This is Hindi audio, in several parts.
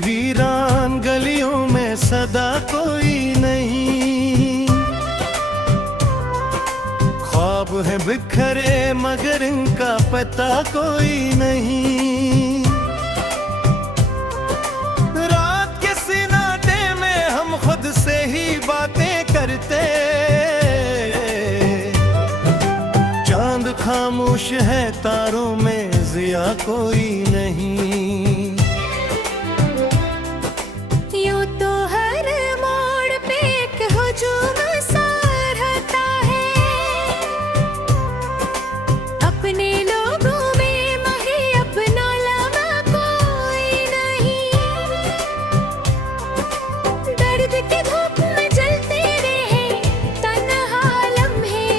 वीरान गलियों में सदा कोई नहीं, ख्वाब है बिखरे मगर इनका पता कोई नहीं। रात के सन्नाटे में हम खुद से ही बातें करते, चांद खामोश है तारों में जिया कोई नहीं। यूं तो हर मोड़ पे एक हुजूम सा रहता है, अपने लोगों में मही अपना लगा कोई नहीं। दर्द के धूप में जलते रहे तन्हा लम्हे,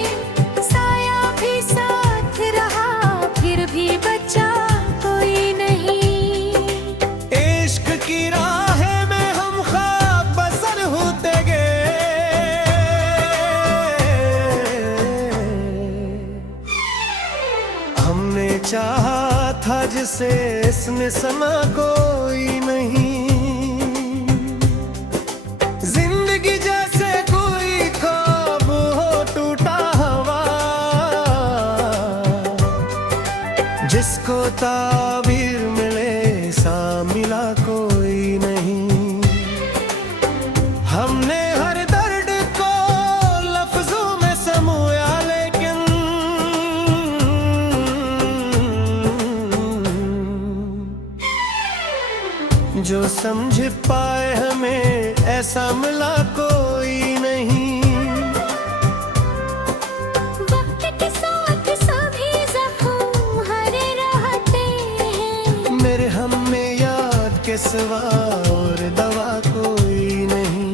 साया भी साथ रहा फिर भी बचा कोई नहीं। इश्क की राह में हम ख्वाब बसर होते गए, हमने चाहा था जिसे इसमें समा कोई नहीं। जिंदगी जैसे कोई ख्वाब हो टूटा हुआ, जिसको ताबीर मिले सा मिला कोई नहीं। हमने हर दर्द को लफ्जों में समोया लेकिन जो समझ पाए हमें ऐसा मिला कोई नहीं। वक्त के साथ सभी ज़ख्म हरे रहते हैं, मेरे हम में याद के सिवा और दवा कोई नहीं।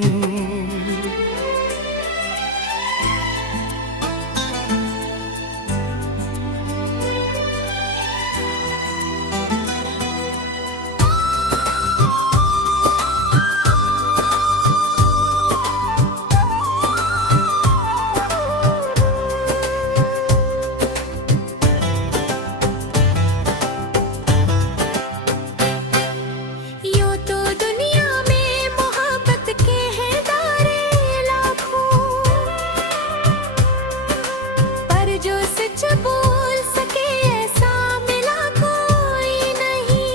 यूं तो दुनिया में मोहब्बत के हैं दारे लाखों, पर जो सच बोल सके ऐसा मिला कोई नहीं।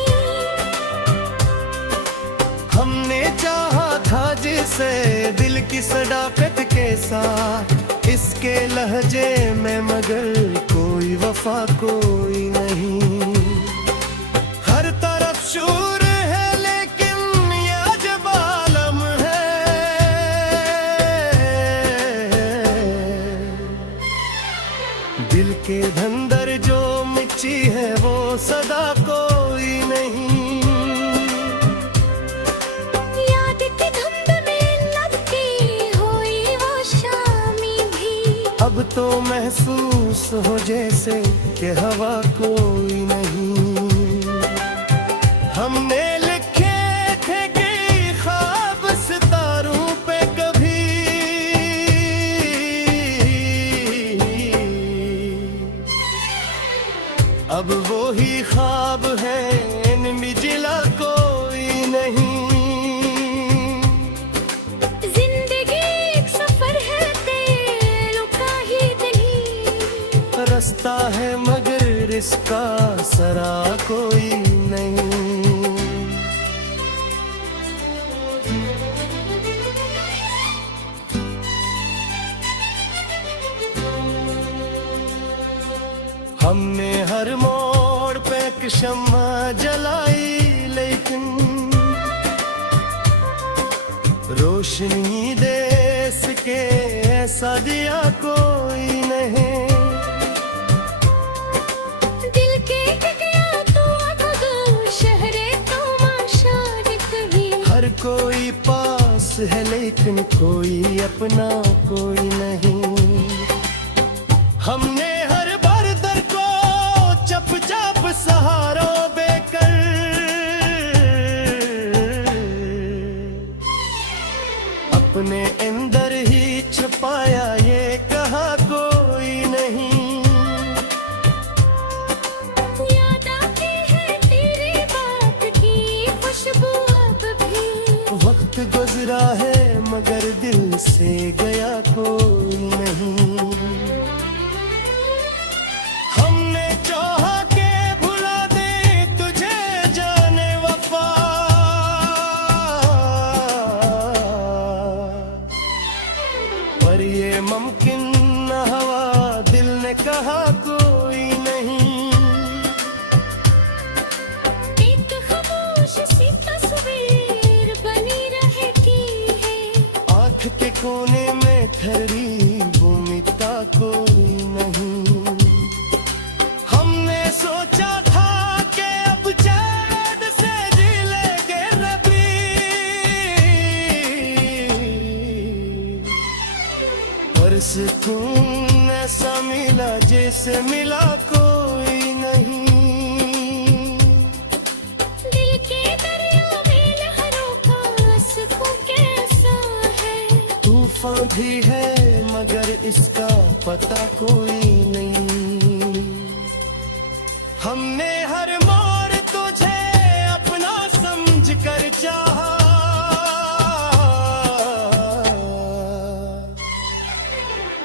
हमने चाहा था जिसे दिल की सदाकत के साथ, इसके लहजे में मगर कोई वफा कोई नहीं। हर तरफ शूर है लेकिन ये अजब आलम है, दिल के धंधर जो मिची है वो सदा कोई नहीं। याद की धुंध में लगती हुई वो शामी भी, अब तो महसूस हो जैसे कि हवा कोई नहीं। हमने लिखे थे कि ख्वाब सितारों पे कभी, अब वो ही ख्वाब है इनमें जिला कोई नहीं। जिंदगी एक सफर है तेलों का ही नहीं, रास्ता है मगर इसका सरा कोई नहीं। हमने हर मोड़ पे एक शम्मा जलाई लेकिन रोशनी दे सके ऐसा दिया कोई नहीं। दिल के टकरा तो अगर शहरे तो माशारिक भी, हर कोई पास है लेकिन कोई अपना कोई नहीं। हमने हर बरदर को चप चप सहारों बेकर, अपने अंदर ही छुपाया ये कहा कोई नहीं। याद आती है तेरी बात की खुशबू अब वक्त गुजरा है मगर दिल से गया कोई नहीं। हमने चाहा के भुला दे तुझे जाने वफा, पर ये मुमकिन न हुआ, दिल ने कहा कोई नहीं। एक खामोश सी तस्वीर बनी रहती है, आँख के कोने में ठहरी वो मिटता कोई नहीं। हमने सोचा था कि अब चैन से जी लेंगे रबी, पर सुकून ऐसा मिला जैसे मिला कोई नहीं। दिल के दरिया में लहरों का सुकून कैसा है, तूफान भी है मगर इसका पता कोई नहीं। हमने हर मोड़ तुझे अपना समझ कर चाहा,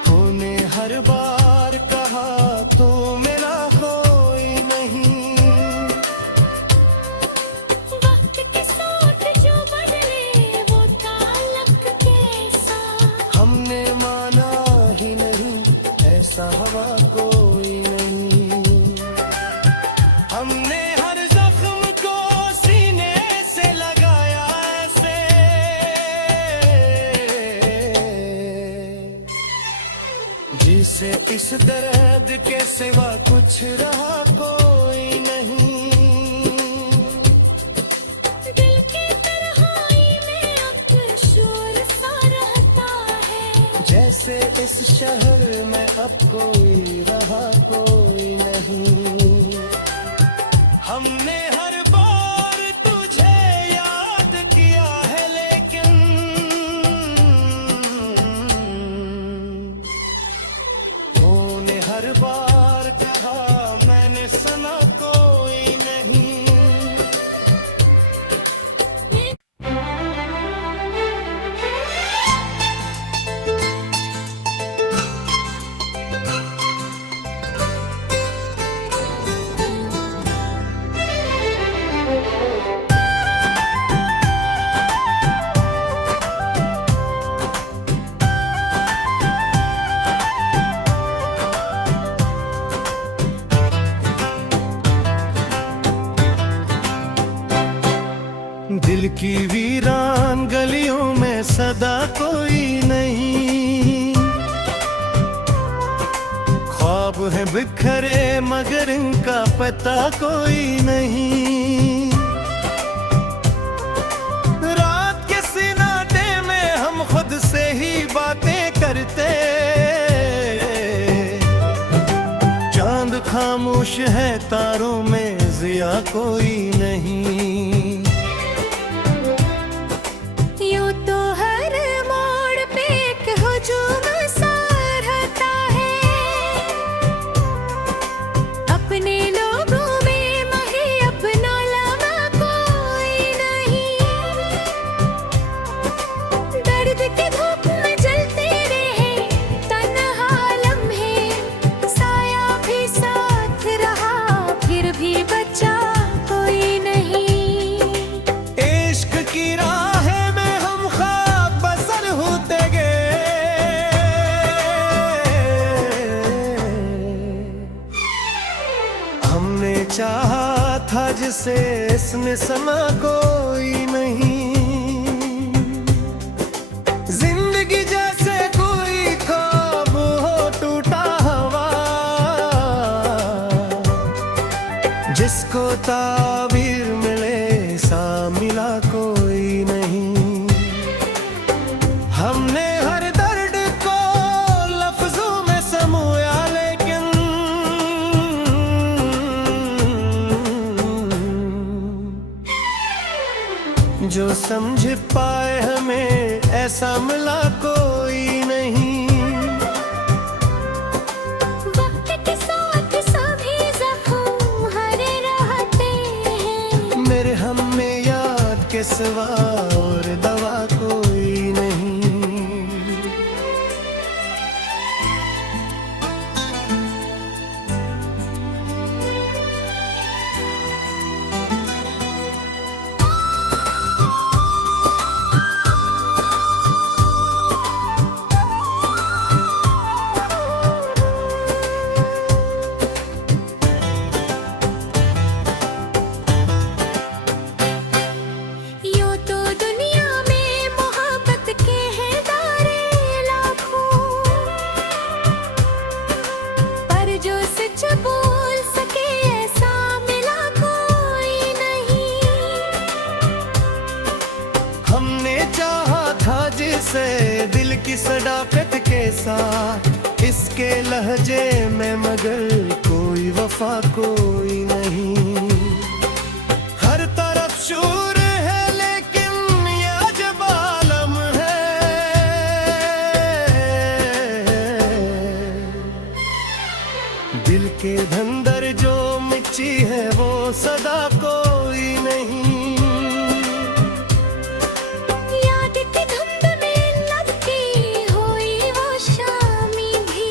तूने हर बार कहा तू मेरा कोई नहीं। वक्त के साथ जो बदले वो ताल्लुक कैसा, हमने माना ही नहीं ऐसा हवा कोई नहीं। हमने हर जख्म को सीने से लगाया ऐसे, जिसे इस दर्द के सिवा कुछ रहा कोई नहीं। दिल की तन्हाई में अब शोर सा रहता है, जैसे इस शहर में अब कोई रहा कोई नहीं। हमने हर बार तुझे याद किया है लेकिन तूने हर बार कहा मैंने सुना कोई नहीं। दिल की वीरान गलियों में सदा कोई नहीं, ख्वाब है बिखरे मगर इनका पता कोई नहीं। रात के सिनाटे में हम खुद से ही बातें करते, चांद खामोश है तारों में जिया कोई नहीं। यूं तो हर मोड़ पे एक हुजूम सा रहता है, अपने लोगों में मही अपना लगा कोई नहीं। दर्द के धूप में जलते रहे तन्हा लम्हे, साया भी साथ रहा फिर भी बचा कोई नहीं। इश्क की राह में हम ख्वाब बसर होते गए, हमने चाहा था जिसे इसने समा कोई नहीं। जिंदगी जैसे कोई ख्वाब हो टूटा हुआ, जिसको ताबीर मिले सा मिला कोई नहीं। हमने हर दर्द को लफ्जों में समोया लेकिन जो समझ पाए हमें ऐसा मिला कोई नहीं। वक्त के साथ सभी जख्म हरे रहते हैं, मेरे हम में याद के सिवा और दवा से दिल की सदाकत के साथ, इसके लहजे में मगर कोई वफा कोई नहीं। हर तरफ शूर है लेकिन ये अजब आलम है। दिल के अंदर जो मिची है वो सदा कोई नहीं। याद की धुंध में लगती हुई वो शामी भी,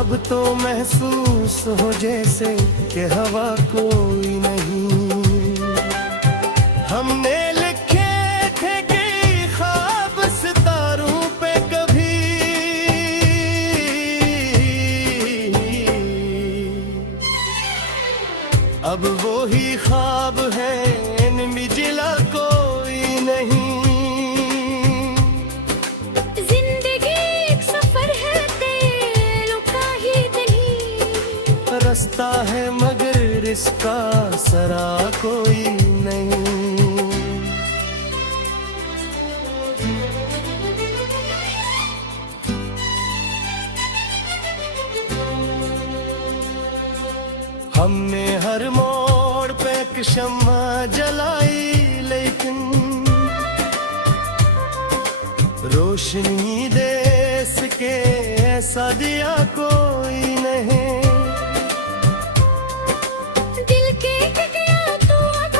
अब तो महसूस हो जैसे कि हवा कोई नहीं। हमने लिखे थे कि ख्वाब सितारों पे कभी, अब वो ही ख्वाब है इनमें जिला कोई नहीं। जिंदगी एक सफर है तेरों का ही नहीं, रास्ता है मगर इसका सरा कोई नहीं। हमने हर मोड़ पे एक शम्मा जलाई, लेकिन रोशनी दे सके ऐसा दिया कोई नहीं। दिल के टकरा तो अब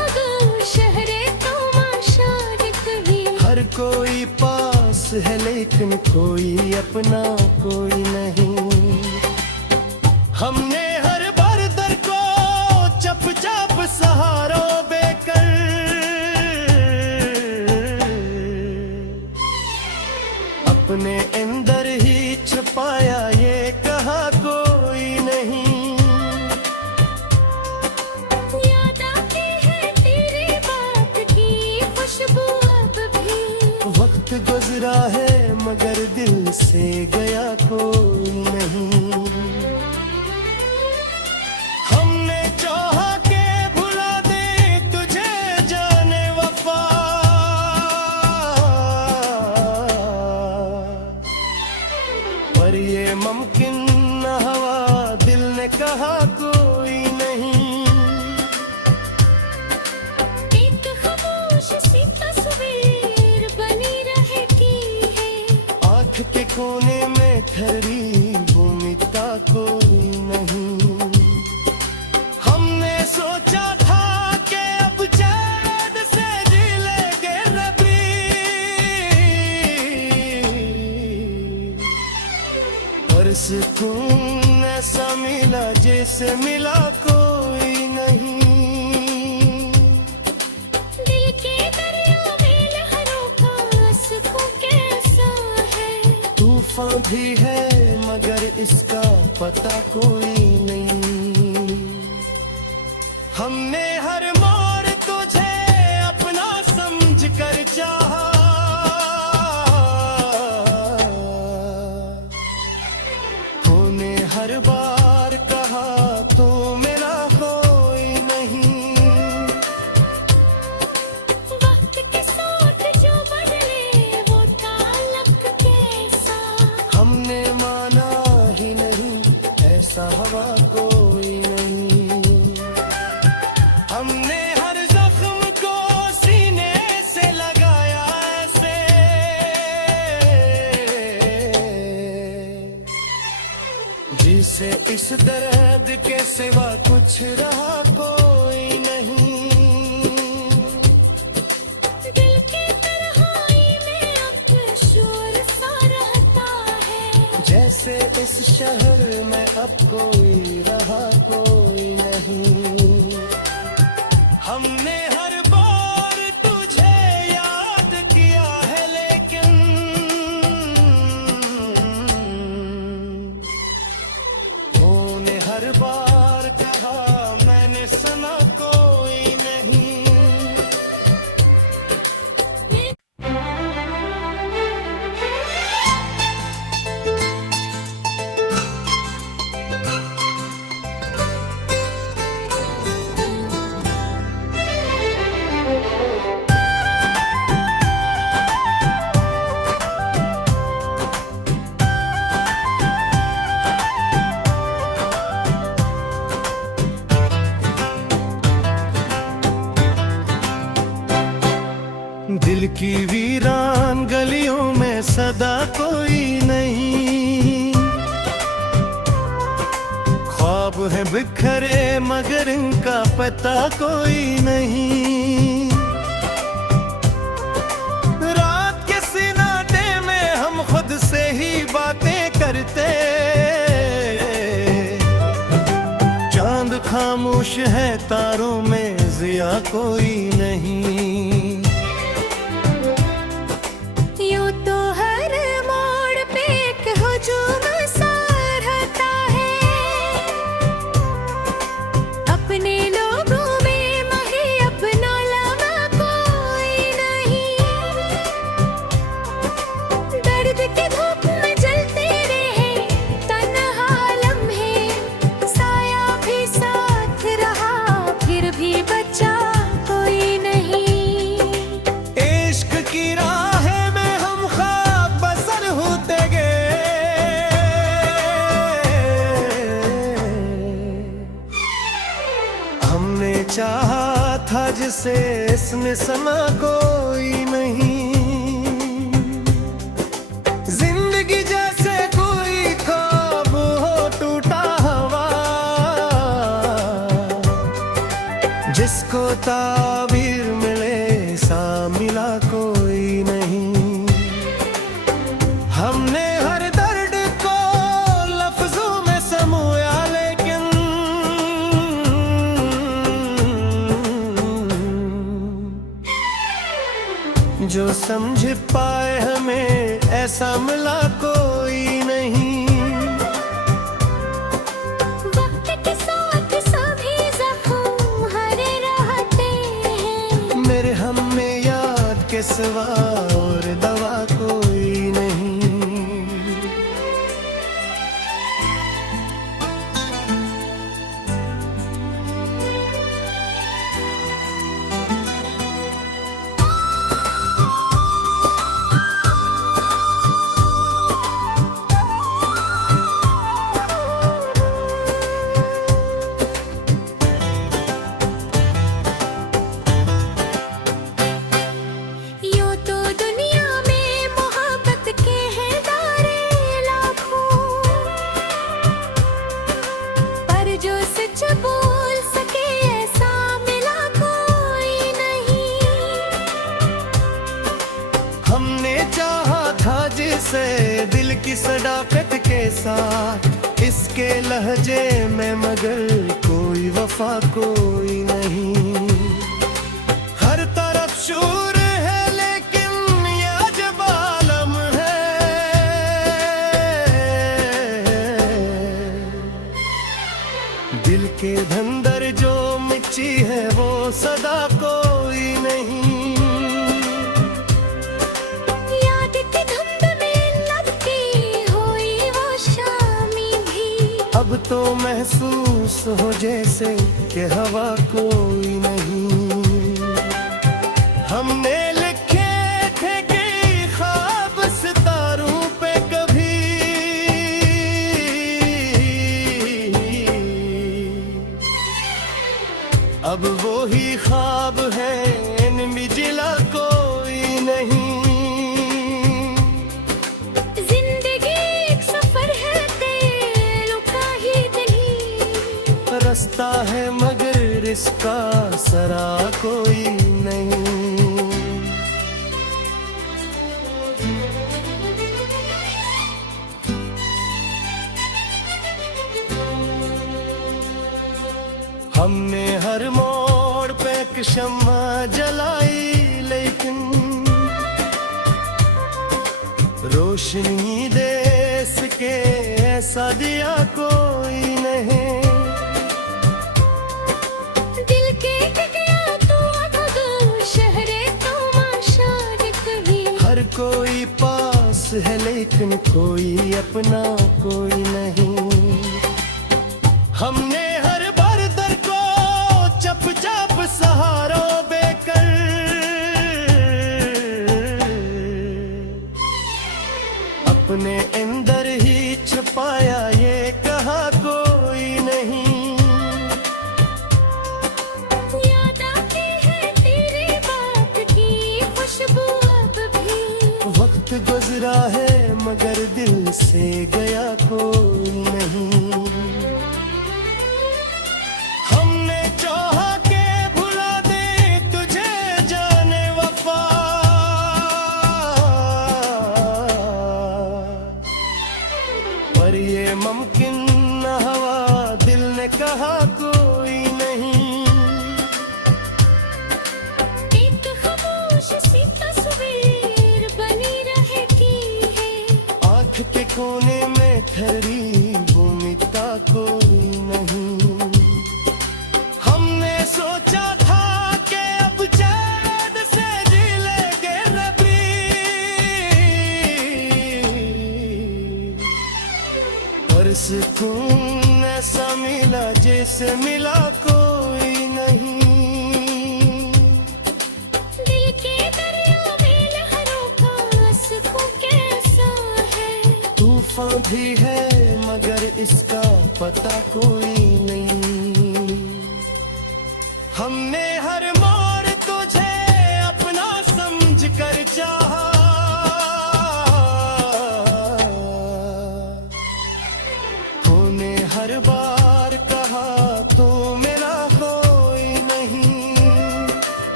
शहरे तो माशारिक भी, हर कोई पास है लेकिन कोई अपना कोई नहीं। हमने हर बार दर को चप चप सहारों बेकर, अपने अंदर ही छुपाया ये कहा कोई नहीं। याद आती है तेरी बात की खुशबू अब भी, वक्त गुजरा है मगर दिल से गया कोई नहीं। हमने चाहा के भुला दे तुझे जाने वफा, पर ये मुमकिन न हुआ, दिल ने कहा कोई नहीं। एक खामोश सी तस्वीर बनी रहती है, आँख के कोने में ठहरी वो मिटता कोई नहीं। हमने सोचा था कि अब चैन से जी लेंगे रबी, पर सुकून ऐसा मिला जैसे मिला कोई नहीं। दिल के दरिया में लहरों का सुकून कैसा है, तूफान भी है मगर इसका पता कोई नहीं। हमने हर मोड़ तुझे अपना समझ कर चाहा, तूने हर बार कहा तू मेरा कोई नहीं। वक्त के साथ जो बदले वो ताल्लुक कैसा, हमने माना ही नहीं ऐसा हवा कोई नहीं। हमने हर जख्म को सीने से लगाया ऐसे, जिसे इस दर्द के सिवा कुछ रहा कोई नहीं। दिल की तन्हाई में अब शोर सा रहता है, जैसे इस शहर में अब कोई रहा कोई नहीं। हमने हर बार तुझे याद किया है लेकिन तूने हर बार कहा मैंने सुना कोई नहीं। दिल की वीरान गलियों में सदा कोई नहीं, ख्वाब है बिखरे मगर इनका पता कोई नहीं। रात के सिनाटे में हम खुद से ही बातें करते, चांद खामोश है तारों में जिया कोई नहीं। यूं तो हर मोड़ पे एक हुजूम सा रहता है, अपने लोगों में मही अपना लगा कोई नहीं। दर्द के धूप में जलते रहे तन्हा लम्हे, साया भी साथ रहा फिर भी बचा कोई नहीं। इश्क की राह में हम ख्वाब बसर होते गए, हमने चाहा था जिसे इसमें समा कोई नहीं। जिंदगी जैसे कोई ख्वाब हो टूटा हवा, जिसको ताबीर मिले सा मिला कोई नहीं। हमने हर दर्द को लफ्जों में समोया लेकिन जो समझ पाए हमें ऐसा मिला कोई नहीं। वक्त के साथ सभी जख्म हरे रहते हैं, मेरे हम में याद के सिवा और दवा कोई नहीं। यूं तो दुनिया में मोहब्बत के हैं दारे लाखों, पर जो सच बोल सके ऐसा मिला कोई नहीं। हमने चाहा था जिसे दिल की सदाकत के साथ, इसके लहजे में मगर कोई वफा कोई नहीं। हर तरफ शूर है लेकिन ये अजब आलम है, दिल के धंधर जो मिची है वो सदा कोई नहीं। याद की धुंध में लगती हुई वो शामी भी, अब तो महसूस हो जैसे कि हवा कोई नहीं। हमने लिखे थे कि ख्वाब सितारों पे कभी, अब वो ही ख्वाब है इनमें जिला कोई नहीं। जिंदगी एक सफर है तेलों का ही नहीं, रास्ता है मगर इसका सरा कोई नहीं। हमने हर मोड़ पे एक शम्मा जलाई लेकिन रोशनी दे सके ऐसा दिया कोई नहीं। दिल के टकरा तो अगर शहरे तो माशारिक भी, हर कोई पास है लेकिन कोई अपना कोई नहीं। हमने हर बार दर को चप चप सहारों बेकर, अपने अंदर ही छुपाया ये कहा कोई नहीं। याद आती है तेरी बात की खुशबू, वक्त गुजरा है मगर दिल से गया कोई नहीं। हमने चाहा के भुला दे तुझे जाने वफा, पर ये मुमकिन न हुआ, दिल ने कहा कोई नहीं। एक खामोश सी तस्वीर बनी रहती है, आँख के कोने में ठहरी वो मिटता कोई नहीं। हमने सोचा था कि अब चैन से जी लेंगे रबी, पर सुकून ऐसा मिला जैसे मिला कोई नहीं। दिल के दरिया में लहरों का सुकून कैसा है, तूफान भी है मगर इसका पता कोई नहीं। हमने हर